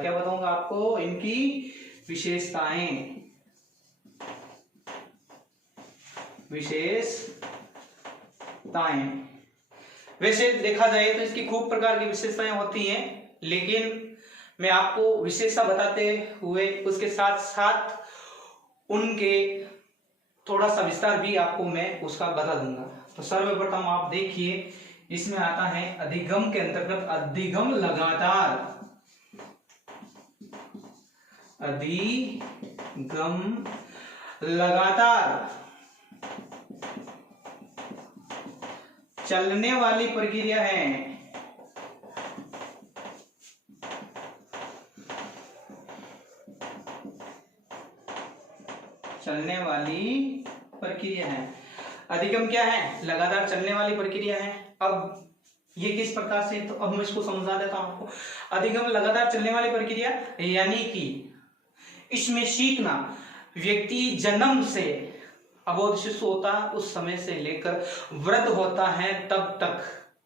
क्या बताऊंगा आपको, इनकी विशेषताएं। वैसे देखा जाए तो इसकी खूब प्रकार की विशेषताएं होती हैं, लेकिन मैं आपको विशेषता बताते हुए उसके साथ साथ उनके थोड़ा सा विस्तार भी आपको मैं उसका बता दूंगा। तो सर्वप्रथम आप देखिए, इसमें आता है अधिगम के अंतर्गत अधिगम लगातार। अधिगम लगातार चलने वाली प्रक्रिया है। चलने वाली प्रक्रिया है। अधिगम क्या है? लगातार चलने वाली प्रक्रिया है। अब ये किस प्रकार से, तो अब मैं इसको समझा देता हूं आपको। अधिगम लगातार चलने वाली प्रक्रिया यानी कि इसमें सीखना व्यक्ति जन्म से अबोध शिशु होता है उस समय से लेकर वृद्ध होता है तब तक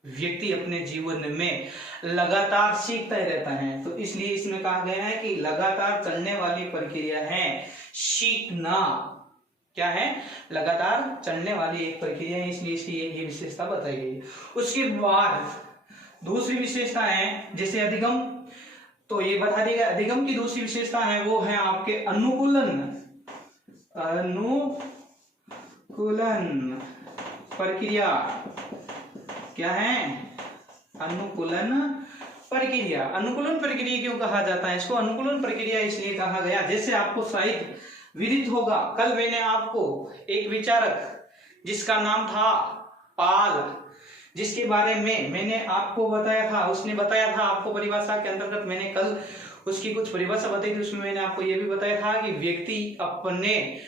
व्यक्ति अपने जीवन में लगातार सीखता ही रहता है। तो इसलिए इसमें कहा गया है कि लगातार चलने वाली प्रक्रिया है सीखना। क्या है? लगातार चलने वाली एक प्रक्रिया है, इसलिए इसकी ये विशेषता बताई गई। उसके बाद दूसरी विशेषता है जैसे अधिगम, तो ये बता देगा। अधिगम की दूसरी विशेषता है वो है आपके अनुकूलन। अनुकूलन प्रक्रिया। क्या है? अनुकूलन प्रक्रिया। अनुकूलन प्रक्रिया क्यों कहा जाता है इसको? अनुकूलन प्रक्रिया इसलिए कहा गया, जैसे आपको शायद विदित होगा, कल मैंने आपको एक विचारक जिसका नाम था पाल, जिसके बारे में मैंने आपको बताया था, उसने बताया था आपको परिभाषा के अंतर्गत, मैंने कल उसकी कुछ परिभाषा बताई थी। उसमें मैंने आपको यह भी बताया था कि व्यक्ति अपने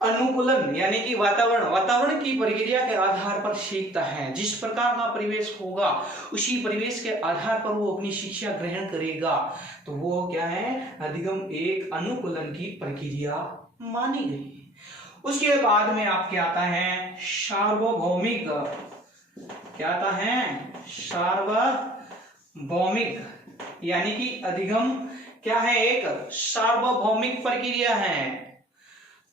अनुकूलन यानी कि वातावरण की प्रक्रिया के आधार पर सीखता है। जिस प्रकार का परिवेश होगा उसी परिवेश के आधार पर वो अपनी शिक्षा ग्रहण करेगा। तो वो क्या है? अधिगम एक अनुकूलन की प्रक्रिया मानी गई। उसके बाद में आपके आता है सार्वभौमिक। क्या आता है? सार्वभौमिक यानी कि अधिगम क्या है? एक सार्वभौमिक प्रक्रिया है।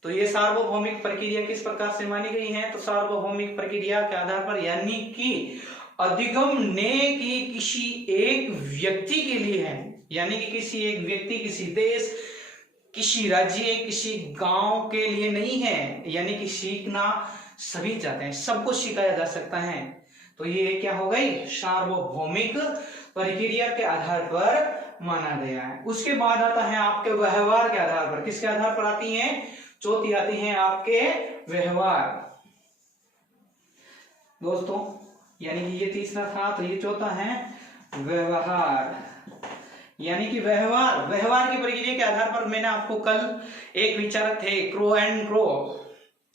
तो ये सार्वभौमिक प्रक्रिया किस प्रकार से मानी गई है? तो सार्वभौमिक प्रक्रिया के आधार पर यानी कि अधिगम ने कि किसी एक व्यक्ति के लिए है, यानी कि किसी एक व्यक्ति, किसी देश, किसी राज्य, किसी गांव के लिए नहीं है। यानी कि सीखना सभी चाहते हैं, सबको सिखाया जा सकता है। तो ये क्या हो गई? सार्वभौमिक प्रक्रिया के आधार पर माना गया है। उसके बाद आता है आपके व्यवहार के आधार पर। किसके आधार पर आती है? चौथी आती है आपके व्यवहार। दोस्तों यानी कि ये तीसरा था, तो ये चौथा है व्यवहार। यानी कि व्यवहार की प्रक्रिया के आधार पर मैंने आपको कल एक विचारक थे क्रो एंड क्रो,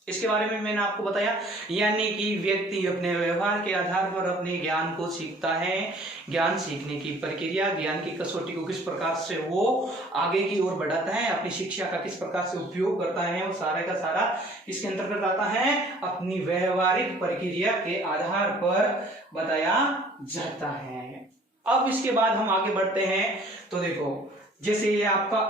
इसके बारे में मैंने आपको बताया। यानी कि व्यक्ति अपने व्यवहार के आधार पर अपने ज्ञान को सीखता है। ज्ञान सीखने की प्रक्रिया, ज्ञान की कसौटी को किस प्रकार से वो आगे की ओर बढ़ाता है, अपनी शिक्षा का किस प्रकार से उपयोग करता है, वो सारा का सारा इसके अंतर्गत आता है। अपनी व्यवहारिक प्रक्रिया के आधार पर बताया जाता है। अब इसके बाद हम आगे बढ़ते हैं। तो देखो जैसे ये आपका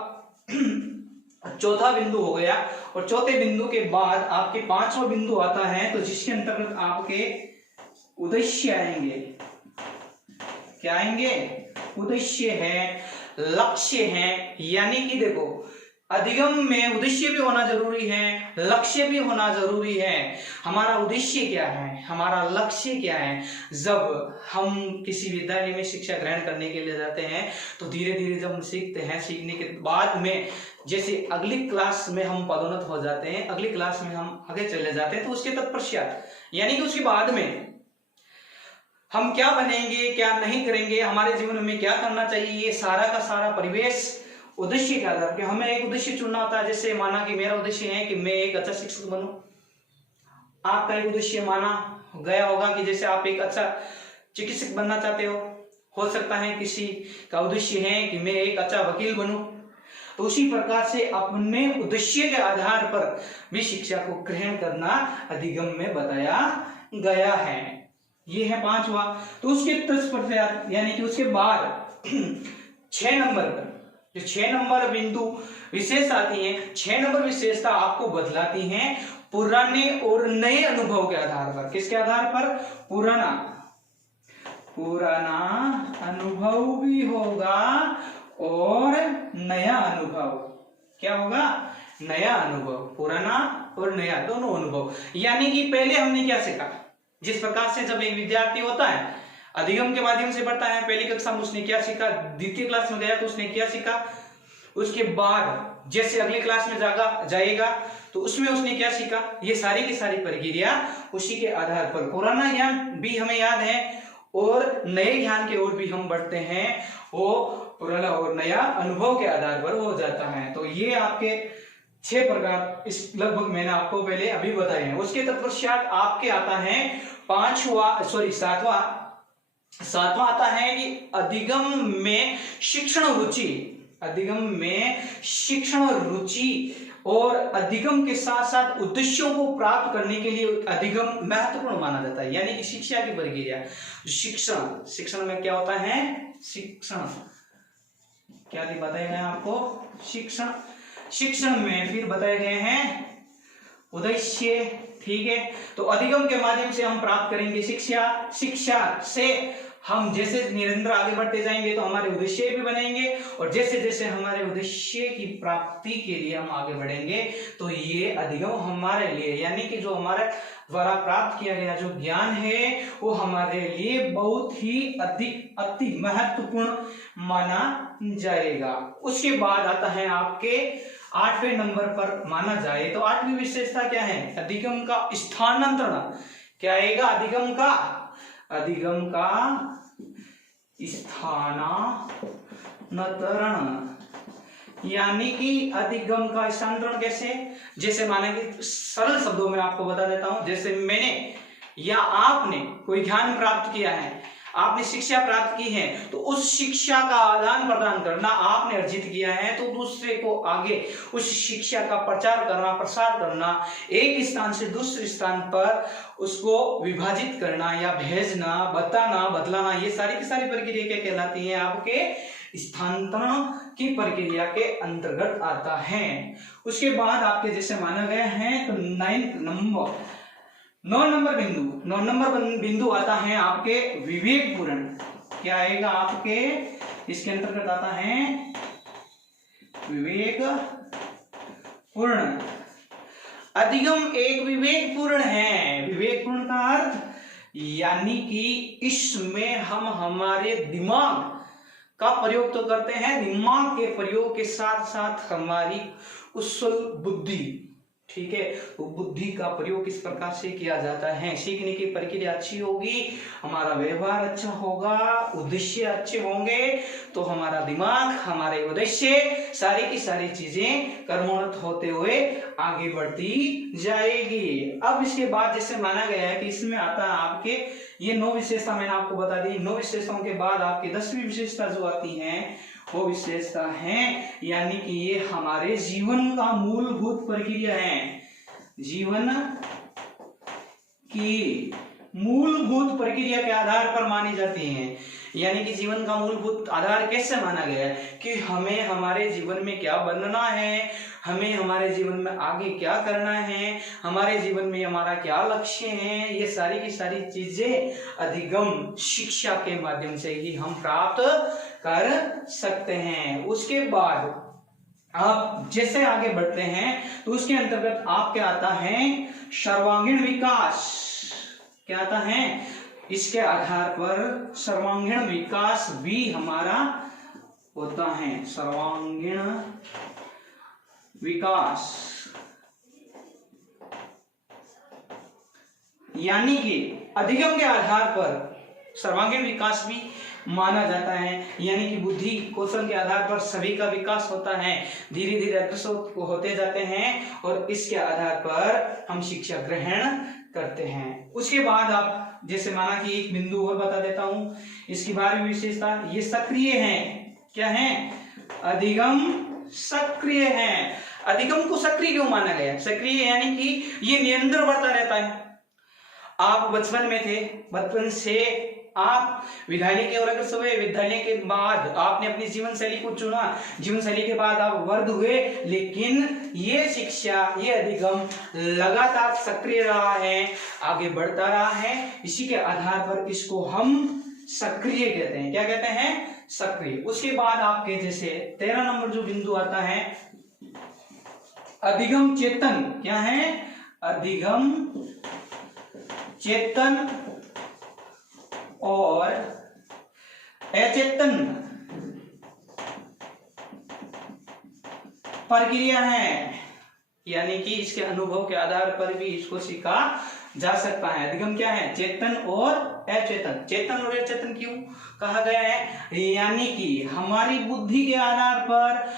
चौथा बिंदु हो गया, और चौथे बिंदु के बाद आपके पांचवा बिंदु आता है, तो जिसके अंतर्गत आपके उद्देश्य आएंगे। क्या आएंगे? उद्देश्य है, लक्ष्य है। यानी कि देखो अधिगम में उद्देश्य भी होना जरूरी है, लक्ष्य भी होना जरूरी है। हमारा उद्देश्य क्या है, हमारा लक्ष्य क्या है? जब हम किसी विद्यालय में शिक्षा ग्रहण करने के लिए जाते हैं तो धीरे धीरे जब हम सीखते हैं, सीखने के बाद में जैसे अगली क्लास में हम पदोन्नत हो जाते हैं, अगली क्लास में हम आगे चले जाते हैं, तो उसके तत्पश्चात यानी कि उसके बाद में हम क्या बनेंगे, क्या नहीं करेंगे, हमारे जीवन में क्या करना चाहिए, ये सारा का सारा परिवेश उद्देश्य के आधार पर हमें एक उद्देश्य चुनना होता है। जैसे माना कि मेरा उद्देश्य है कि मैं एक अच्छा शिक्षक बनूं, आपका एक उद्देश्य माना गया होगा कि जैसे आप एक अच्छा चिकित्सक बनना चाहते हो सकता है किसी का उद्देश्य है कि मैं एक अच्छा वकील बनूं। तो उसी प्रकार से अपने उद्देश्य के आधार पर भी शिक्षा को ग्रहण करना अधिगम में बताया गया है। ये है पांचवा। तो उसके तत्पश्चात यानी कि उसके बाद 6 नंबर पर जो 6 नंबर बिंदु विशेष आती हैं, 6 नंबर विशेषता आपको बतलाती हैं पुराने और नए अनुभव के आधार पर। किसके आधार पर? पुराना अनुभव भी होगा और नया अनुभव। क्या होगा? नया अनुभव। पुराना और नया दोनों अनुभव। यानी कि पहले हमने क्या सीखा, जिस प्रकार से जब एक विद्यार्थी होता है अधिगम के माध्यम से पढ़ता है, पहली कक्षा में उसने क्या सीखा, द्वितीय क्लास में गया तो उसने क्या सीखा, उसके बाद जैसे अगली क्लास में जाएगा तो उसमें उसने क्या सीखा, ये सारी की सारी प्रक्रिया उसी के आधार पर पुराना ज्ञान भी हमें याद है और नए ज्ञान की ओर भी हम बढ़ते हैं, वो पुराना और नया अनुभव के आधार पर हो जाता है। तो ये आपके 6 प्रकार इस लगभग मैंने आपको पहले अभी बताए हैं। उसके तत्पश्चात आपके आता है सातवां आता है कि अधिगम में शिक्षण रुचि। अधिगम में शिक्षण रुचि और अधिगम के साथ साथ उद्देश्यों को प्राप्त करने के लिए अधिगम महत्वपूर्ण माना जाता है। यानी कि शिक्षा की प्रक्रिया, शिक्षण में क्या होता है, शिक्षण क्या बताए गए आपको, शिक्षण में फिर बताए गए हैं उद्देश्य। ठीक है, तो अधिगम के माध्यम से हम प्राप्त करेंगे शिक्षा से हम जैसे निरंतर आगे बढ़ते जाएंगे तो हमारे उद्देश्य भी बनेंगे और जैसे जैसे हमारे उद्देश्य की प्राप्ति के लिए हम आगे बढ़ेंगे तो ये अधिगम हमारे लिए, यानी कि जो हमारे द्वारा प्राप्त किया गया जो ज्ञान है वो हमारे लिए बहुत ही अति महत्वपूर्ण माना जाएगा। उसके बाद आता है आपके 8वें नंबर पर माना जाए तो 8वीं विशेषता क्या है, अधिगम का स्थानांतरण। क्या आएगा, अधिगम का स्थानांतरण। यानी कि अधिगम का स्थानांतरण कैसे, जैसे माना कि सरल शब्दों में आपको बता देता हूं, जैसे मैंने या आपने कोई ज्ञान प्राप्त किया है, आपने शिक्षा प्राप्त की है तो उस शिक्षा का आदान प्रदान करना आपने अर्जित किया है तो दूसरे को आगे उस शिक्षा का प्रचार करना, प्रसार करना, एक स्थान से दूसरे स्थान पर उसको विभाजित करना या भेजना, बताना, बदलाना, ये सारी की सारी प्रक्रिया क्या कहलाती है, आपके स्थानांतरण की प्रक्रिया के अंतर्गत आता है। उसके बाद आपके जैसे माना गया है तो 9 नंबर बिंदु आता है आपके विवेकपूर्ण। क्या आएगा आपके इसके अंतर्गत आता है विवेकपूर्ण। अधिगम एक विवेकपूर्ण है। विवेकपूर्ण का अर्थ यानी कि इसमें हम हमारे दिमाग का प्रयोग तो करते हैं, दिमाग के प्रयोग के साथ साथ हमारी कुशल बुद्धि, ठीक है, तो बुद्धि का प्रयोग किस प्रकार से किया जाता है, सीखने की प्रक्रिया अच्छी होगी, हमारा व्यवहार अच्छा होगा, उद्देश्य अच्छे होंगे तो हमारा दिमाग, हमारे उद्देश्य, सारी की सारी चीजें कर्मोन्नत होते हुए आगे बढ़ती जाएगी। अब इसके बाद जैसे माना गया है कि इसमें आता है आपके ये 9 विशेषता मैंने आपको बता दी। 9 विशेषताओं के बाद आपकी 10वीं विशेषता जो आती है वो विशेषता है, यानी कि ये हमारे जीवन का मूलभूत प्रक्रिया है, जीवन की मूलभूत प्रक्रिया के आधार पर मानी जाती हैं। यानी कि जीवन का मूलभूत आधार कैसे माना गया है कि हमें हमारे जीवन में क्या बनना है, हमें हमारे जीवन में आगे क्या करना है, हमारे जीवन में हमारा क्या लक्ष्य है, ये सारी की सारी चीजें अधिगम शिक्षा के माध्यम से ही हम प्राप्त कर सकते हैं। उसके बाद आप जैसे आगे बढ़ते हैं तो उसके अंतर्गत आप क्या आता है सर्वांगीण विकास। क्या आता है, इसके आधार पर सर्वांगीण विकास भी हमारा होता है। सर्वांगीण विकास यानी कि अधिगम के आधार पर सर्वांगीण विकास भी माना जाता है, यानी कि बुद्धि कौशल के आधार पर सभी का विकास होता है, धीरे धीरे अग्रसर होते जाते हैं और इसके आधार पर हम शिक्षा ग्रहण करते हैं। उसके बाद आप जैसे माना कि एक बिंदु और बता देता हूं, इसकी 12वीं विशेषता, ये सक्रिय है। क्या है, अधिगम सक्रिय है। अधिगम को सक्रिय क्यों माना गया, सक्रिय यानी कि ये निरंतर बढ़ता रहता है। आप बचपन में थे, बचपन से आप विद्यालय के और अग्रसर हुए, विद्यालय के बाद आपने अपनी जीवन शैली को चुना, जीवन शैली के बाद आप वर्ध हुए, लेकिन ये शिक्षा, ये अधिगम लगातार सक्रिय रहा है, आगे बढ़ता रहा है। इसी के आधार पर इसको हम सक्रिय कहते हैं। क्या कहते हैं? सक्रिय। उसके बाद आपके जैसे 13 नंबर जो बिंदु आता है, अधिगम चेतन। क्या है? अधिगम चेतन और अचेतन प्रक्रिया है, यानी कि इसके अनुभव के आधार पर भी इसको सीखा जा सकता है। अधिगम क्या है? चेतन और अचेतन। चेतन और अचेतन क्यों कहा गया है? यानी कि हमारी बुद्धि के आधार पर,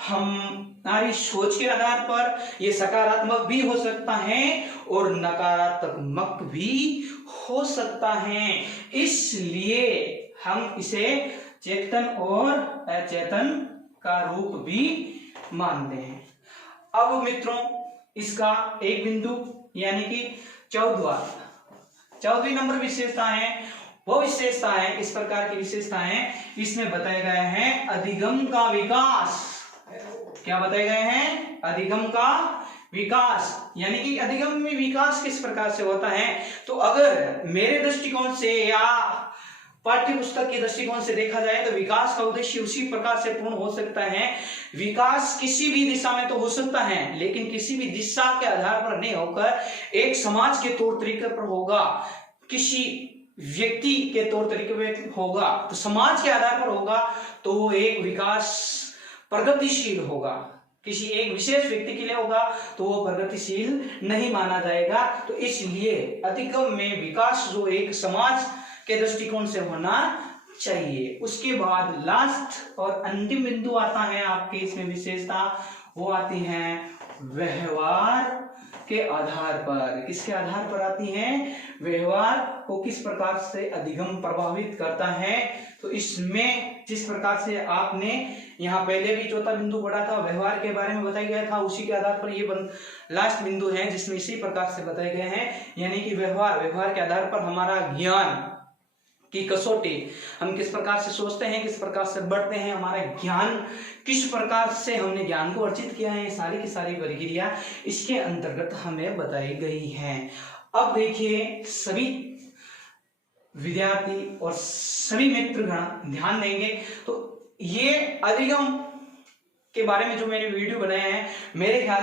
हमारी सोच के आधार पर ये सकारात्मक भी हो सकता है और नकारात्मक भी हो सकता है, इसलिए हम इसे चेतन और अचेतन का रूप भी मानते हैं। अब मित्रों, इसका एक बिंदु यानी कि 14वीं नंबर विशेषता है, वो विशेषता है, इस प्रकार की विशेषताएं इसमें बताए गए हैं अधिगम का विकास। क्या बताए गए हैं? अधिगम का विकास। यानी कि अधिगम में विकास किस प्रकार से होता है? तो अगर मेरे दृष्टिकोण से या पाठ्य पुस्तक के दृष्टिकोण से देखा जाए तो विकास का उद्देश्य उसी प्रकार से पूर्ण हो सकता है। विकास किसी भी दिशा में तो हो सकता है, लेकिन किसी भी दिशा के आधार पर नहीं होकर एक समाज के तौर तरीके पर होगा, किसी व्यक्ति के तौर तरीके पर होगा, तो समाज के आधार पर होगा, तो वो एक विकास प्रगतिशील होगा। किसी एक विशेष व्यक्ति के लिए होगा तो वो प्रगतिशील नहीं माना जाएगा। तो इसलिए अधिगम में विकास जो एक समाज के दृष्टिकोण से होना चाहिए। उसके बाद लास्ट और अंतिम बिंदु आता है आपके इसमें विशेषता, वो आती है व्यवहार के आधार पर। किसके आधार पर आती है? व्यवहार को किस प्रकार से अधिगम प्रभावित करता है। तो इसमें जिस प्रकार से आपने यहाँ पहले भी चौथा बिंदु पढ़ा था, व्यवहार के बारे में बताया गया था, उसी के आधार पर ये लास्ट बिंदु है जिसमें इसी प्रकार से बताए गए हैं। यानी कि व्यवहार के आधार पर हमारा ज्ञान की कसौटी, हम किस प्रकार से सोचते हैं, किस प्रकार से बढ़ते हैं, हमारा ज्ञान किस प्रकार से हमने ज्ञान को अर्जित किया है, सारी की सारी प्रक्रिया इसके अंतर्गत हमें बताई गई है। अब देखिए, सभी विद्यार्थी और सभी मित्रगण ध्यान देंगे तो ये अधिगम के बारे में जो मैंने वीडियो बनाया है, मेरे ख्याल